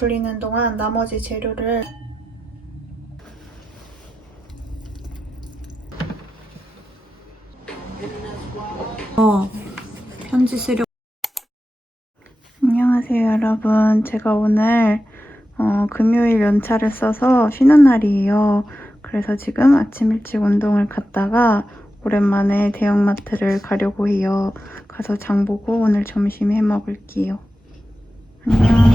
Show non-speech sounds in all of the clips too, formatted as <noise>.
불리는 동안 나머지 재료를 어, 편지 쓰려. 안녕하세요, 여러분. 제가 오늘 어, 금요일 연차를 써서 쉬는 날이에요. 그래서 지금 아침 일찍 운동을 갔다가 오랜만에 대형마트를 가려고 해요. 가서 장 보고 오늘 점심 해 먹을게요. 안녕.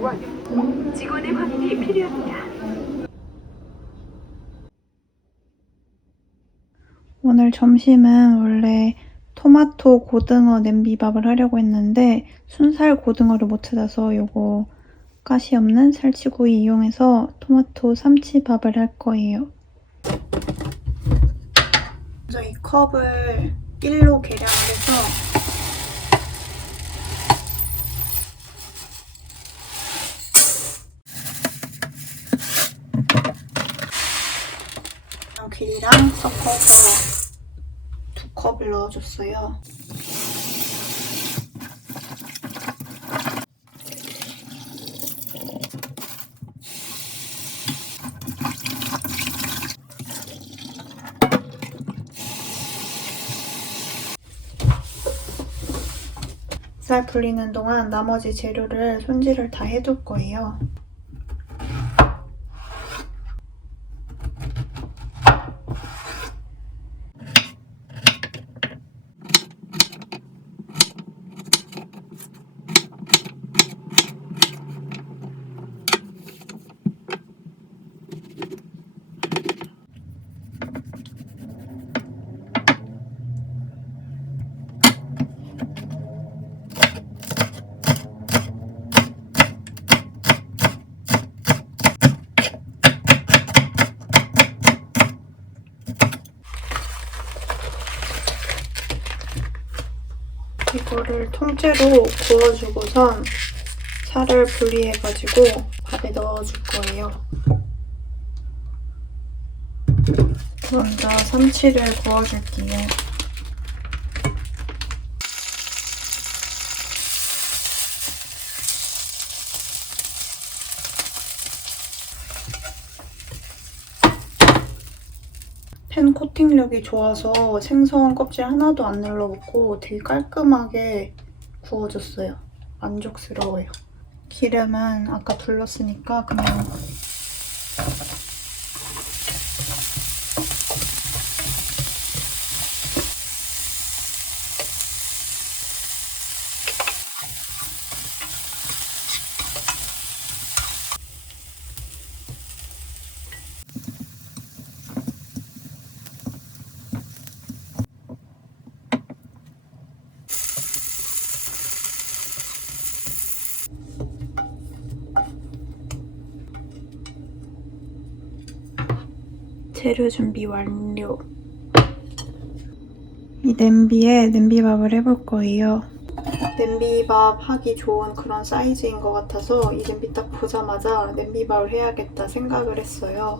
원 직원의 확인이 필요합니다. 오늘 점심은 원래 토마토 고등어 냄비밥을 하려고 했는데 순살 고등어를 못 찾아서 요거 가시 없는 살치구이 이용해서 토마토 삼치밥을 할 거예요. 먼저 이 컵을 1로 계량해서 길이랑 섞어서 두 컵을 넣어줬어요. 쌀 불리는 동안 나머지 재료를 손질을 다 해둘 거예요. 이거를 통째로 구워주고선 살을 분리해가지고 밥에 넣어줄 거예요. 먼저 삼치를 구워줄게요. 팬 코팅력이 좋아서 생선 껍질 하나도 안 눌러붙고 되게 깔끔하게 구워졌어요. 만족스러워요. 기름은 아까 불렀으니까 그냥 재료 준비 완료. 이 냄비에 냄비밥을 해볼 거예요. 냄비밥 하기 좋은 그런 사이즈인 것 같아서 이 냄비 딱 보자마자 냄비밥을 해야겠다 생각을 했어요.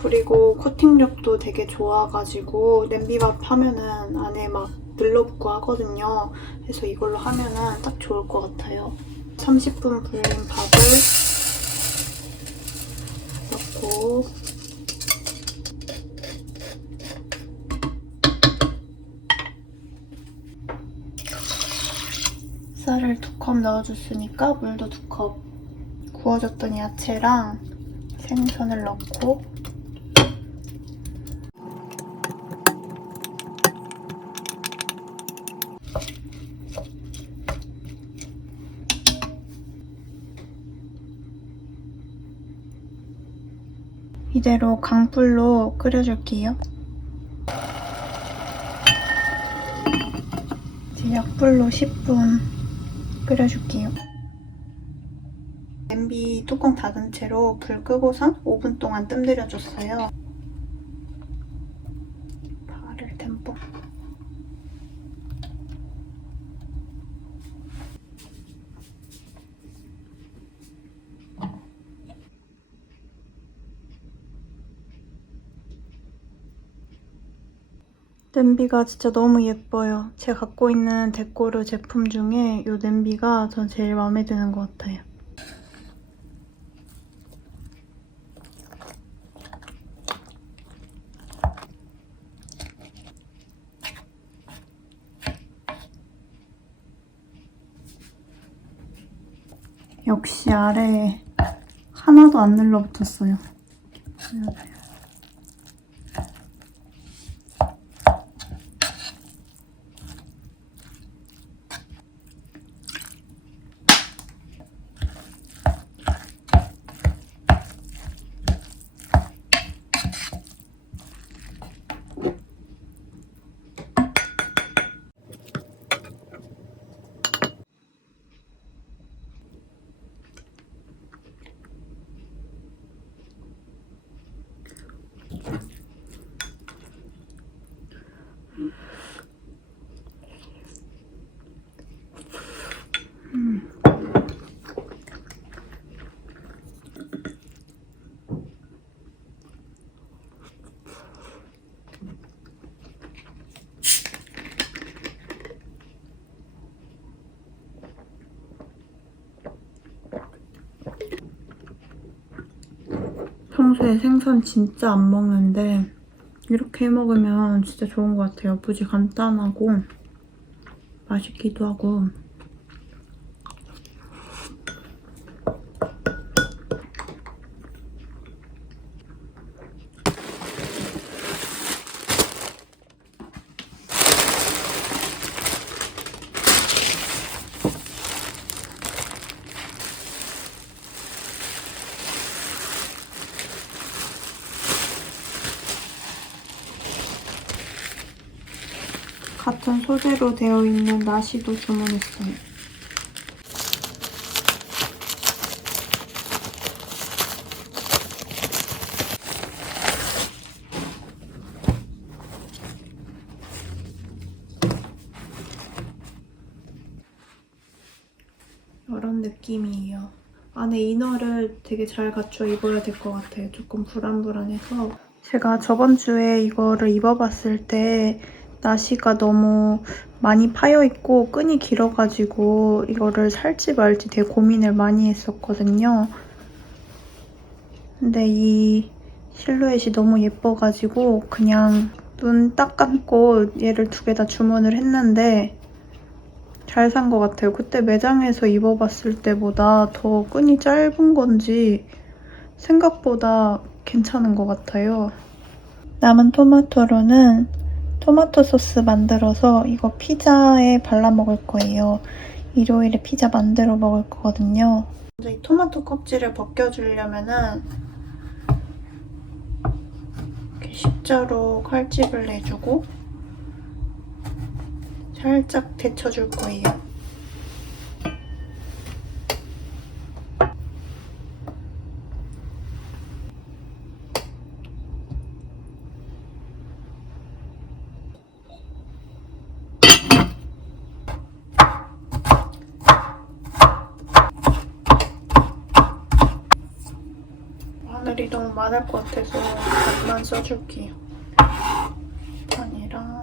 그리고 코팅력도 되게 좋아가지고 냄비밥 하면은 안에 막 늘러붙고 하거든요. 그래서 이걸로 하면은 딱 좋을 것 같아요. 30분 불린 밥을 넣고 햇살을 두 컵 넣어줬으니까 물도 두 컵. 구워줬던 야채랑 생선을 넣고 이대로 강불로 끓여줄게요. 이제 약불로 10분 끓여줄게요. 냄비 뚜껑 닫은 채로 불 끄고선 5분 동안 뜸 들여줬어요. 파를 템포. 냄비가 진짜 너무 예뻐요. 제가 갖고 있는 데코르 제품 중에 이 냄비가 전 제일 마음에 드는 것 같아요. 역시 아래에 하나도 안 눌러붙었어요. 평소에 생선 진짜 안 먹는데 이렇게 해 먹으면 진짜 좋은 것 같아요. 무지 간단하고 맛있기도 하고 같은 소재로 되어 있는 나시도 주문했어요. 이런 느낌이에요. 안에 이너를 되게 잘 갖춰 입어야 될 것 같아요. 조금 불안불안해서. 제가 저번 주에 이거를 입어봤을 때 나시가 너무 많이 파여 있고 끈이 길어가지고 이거를 살지 말지 되게 고민을 많이 했었거든요. 근데 이 실루엣이 너무 예뻐가지고 그냥 눈 딱 감고 얘를 두 개 다 주문을 했는데 잘 산 것 같아요. 그때 매장에서 입어봤을 때보다 더 끈이 짧은 건지 생각보다 괜찮은 것 같아요. 남은 토마토로는 토마토 소스 만들어서 이거 피자에 발라 먹을 거예요. 일요일에 피자 만들어 먹을 거거든요. 먼저 이 토마토 껍질을 벗겨주려면은 이렇게 십자로 칼집을 내주고 살짝 데쳐줄 거예요. 마늘이 너무 많을 것 같아서 반만 써줄게요. 반이랑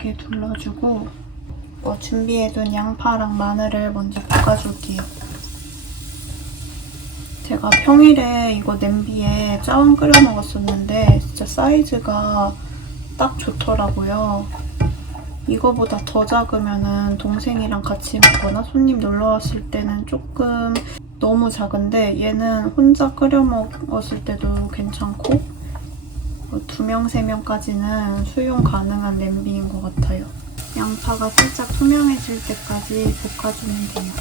이렇게 둘러주고 뭐 준비해둔 양파랑 마늘을 먼저 볶아줄게요. 제가 평일에 이거 냄비에 짜왕 끓여 먹었었는데 진짜 사이즈가 딱 좋더라고요. 이거보다 더 작으면은 동생이랑 같이 먹거나 손님 놀러 왔을 때는 조금 너무 작은데 얘는 혼자 끓여 먹었을 때도 괜찮고 뭐두 명, 세 명까지는 수용 가능한 냄비인 것 같아요. 양파가 살짝 투명해질 때까지 볶아주면 돼요.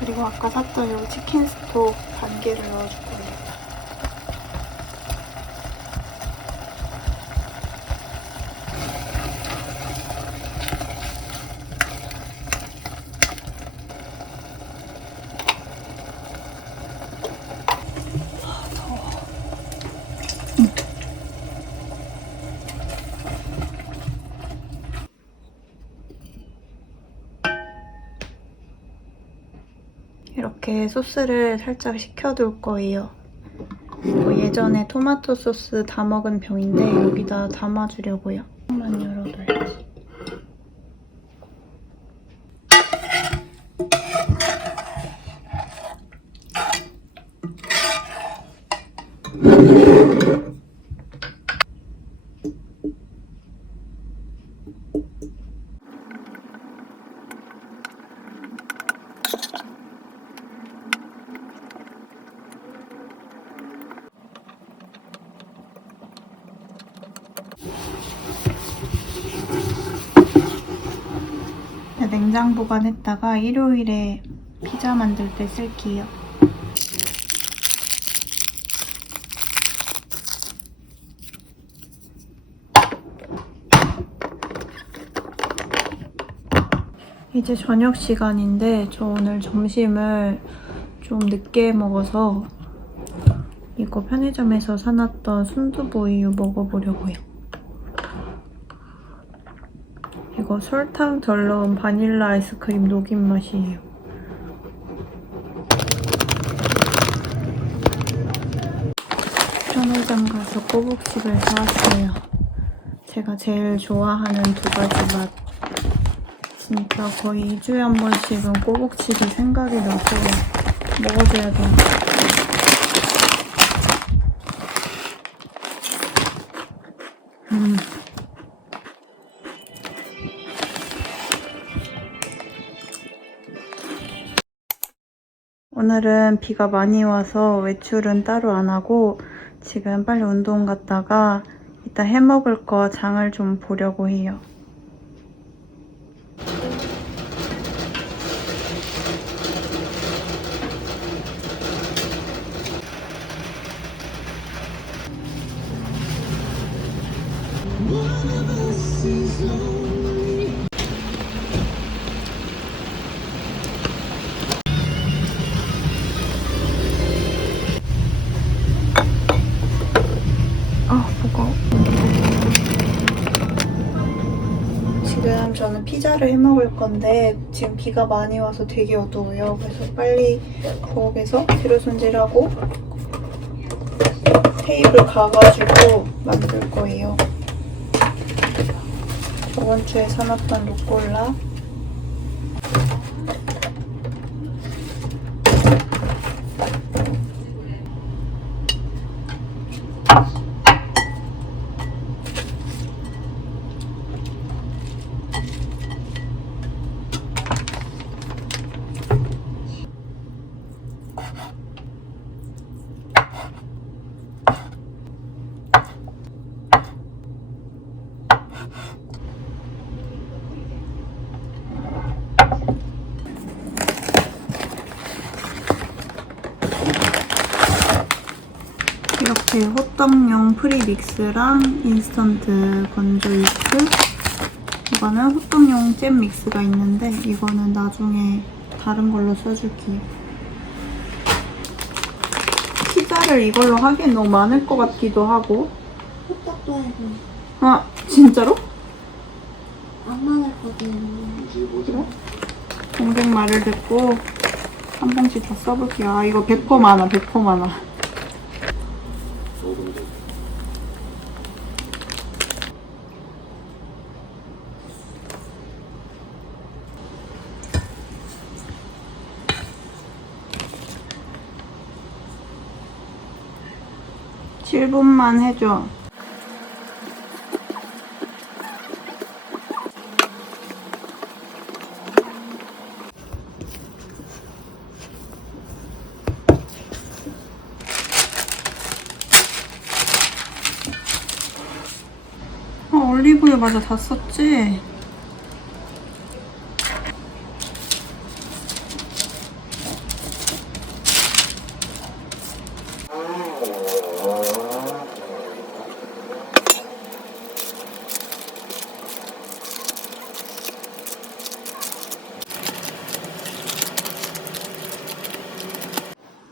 그리고 아까 샀던 요 치킨 스톡 반 개를 넣어줄 거예요. 소스를 살짝 식혀둘 거예요. 이거 예전에 토마토 소스 다 먹은 병인데 여기다 담아주려고요. 한번 열어둬야지. 네, 냉장 일요일에 피자 만들 때 쓸게요. 이제 저녁 시간인데 저 오늘 점심을 좀 늦게 먹어서 이거 편의점에서 사놨던 순두부우유 먹어보려고요. 이거 설탕 덜 넣은 바닐라 아이스크림 녹인 맛이에요. 편의점 가서 꼬북집을 사왔어요. 제가 제일 좋아하는 두 가지 맛. 진짜 거의 2주에 한 번씩은 꼬북집이 생각이 나서 먹어줘야 돼요. 음. 오늘은 비가 많이 와서 외출은 따로 안 하고 지금 빨리 운동 갔다가 이따 해 먹을 거 장을 좀 보려고 해요. 피자를 해 먹을 건데 지금 비가 많이 와서 되게 어두워요. 그래서 빨리 부엌에서 재료 손질하고 테이블 가가지고 만들 거예요. 저번 주에 사놨던 루꼴라 이렇게 호떡용 프리믹스랑 인스턴트 건조 육수 이거는 호떡용 잼 믹스가 있는데 이거는 나중에 다른 걸로 써줄게요 피자를 이걸로 하기엔 너무 많을 것 같기도 하고 호떡도 해도 아 진짜로? 안 많았거든. 그래? 동생 말을 듣고 한 봉지 다 써볼게요. 아, 이거 100% 많아, 100% 많아. 칠분만 해줘. 아, 올리브유 맞아 다 썼지?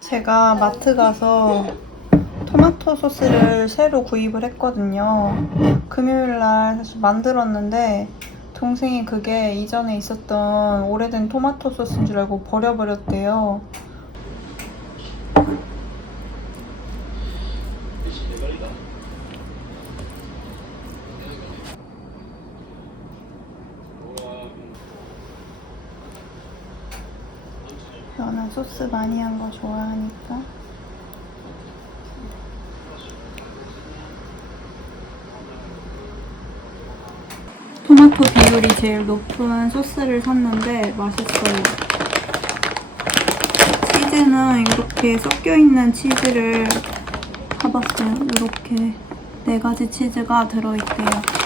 제가 마트 가서 토마토 소스를 새로 구입을 했거든요. 금요일 날 사실 만들었는데 동생이 그게 이전에 있었던 오래된 토마토 소스인 줄 알고 버려버렸대요. 저는 소스 많이 한 거 좋아하니까. 토마토 비율이 제일 높은 소스를 샀는데 맛있어요. 치즈는 이렇게 섞여 있는 치즈를 사봤어요. 이렇게 네 가지 치즈가 들어있대요.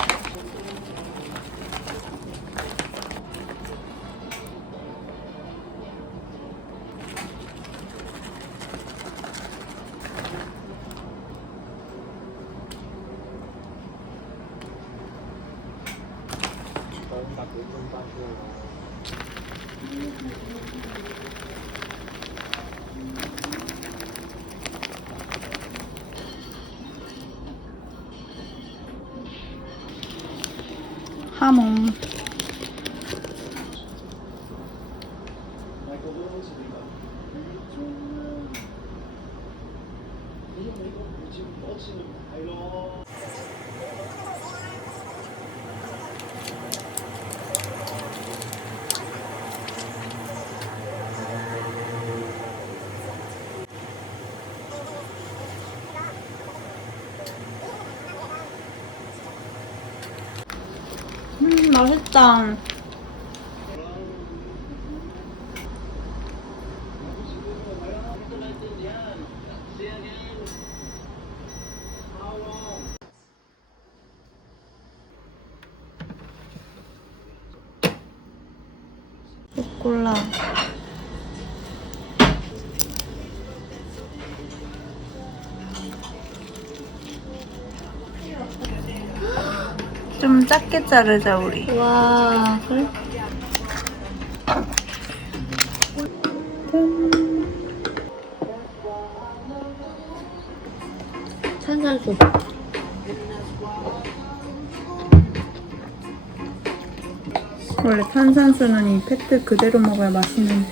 하몽. 음, 맛있다. 초콜라. 좀 작게 자르자 우리. 와, 그래? 탄산수. 원래 탄산수는 이 페트 그대로 먹어야 맛있는데.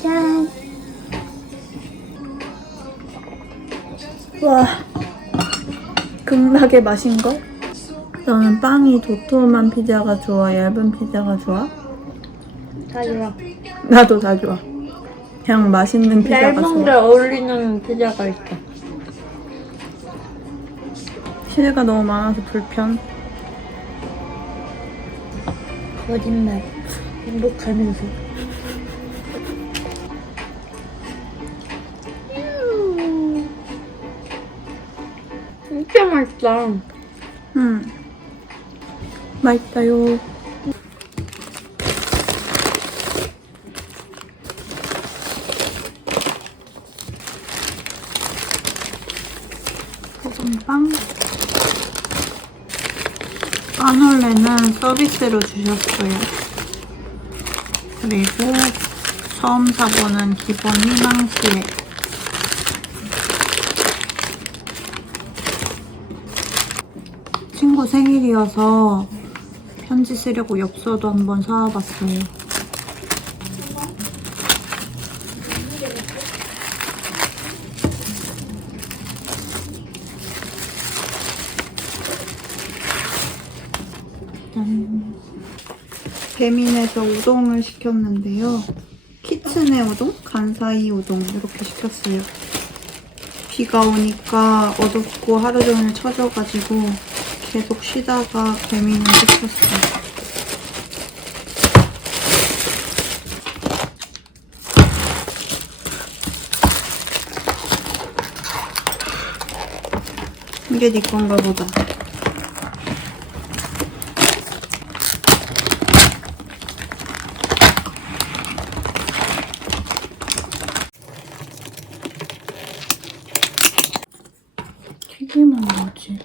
짠. 와, 극락의 맛인 거? 너는 빵이 도톰한 피자가 좋아, 얇은 피자가 좋아? 다 좋아. 나도 다 좋아. 그냥 맛있는 피자가 얇은 게 좋아. 어울리는 피자가 있어. 치즈가 너무 많아서 불편. 거짓말. 행복하면서. 음. 진짜 맛있다. 음, 맛있다요. 소금빵. 까놀레는 서비스로 주셨어요. 그리고 처음 사보는 기본 희망시에 친구 생일이어서 편지 쓰려고 엽서도 한번 사와봤어요. 짠. 배민에서 우동을 시켰는데요. 키츠네 우동, 간사이 우동 이렇게 시켰어요. 비가 오니까 어둡고 하루 종일 쳐져가지고 계속 쉬다가 배민을 시켰어요. 이게 네 건가 보다. 튀김은 뭐지?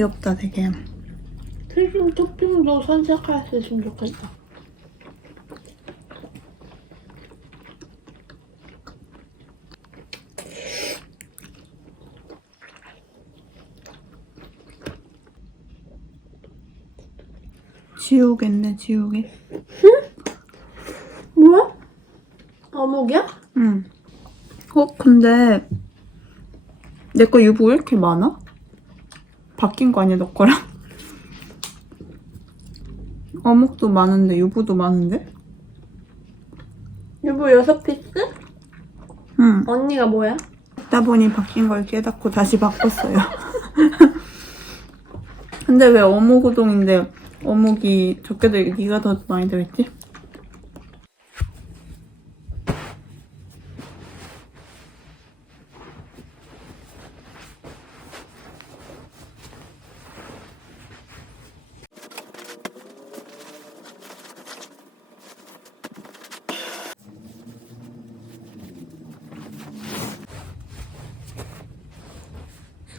귀엽다 되게. 튀김 토핑도 선택할 수 있으면 좋겠다. 지우개네 지우개. 뭐야? 어묵이야? 응. 어 근데 내 거 유부 왜 이렇게 많아? 바뀐 거 아니야 너 거랑? 어묵도 많은데 유부도 많은데? 여보 여섯 피스? 응. 언니가 뭐야? 듣다 보니 바뀐 걸 깨닫고 다시 바꿨어요. <laughs> 근데 왜 어묵 우동인데 어묵이 적게 들게 네가 더 많이 들었지?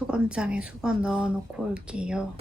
수건장에 수건 넣어놓고 올게요.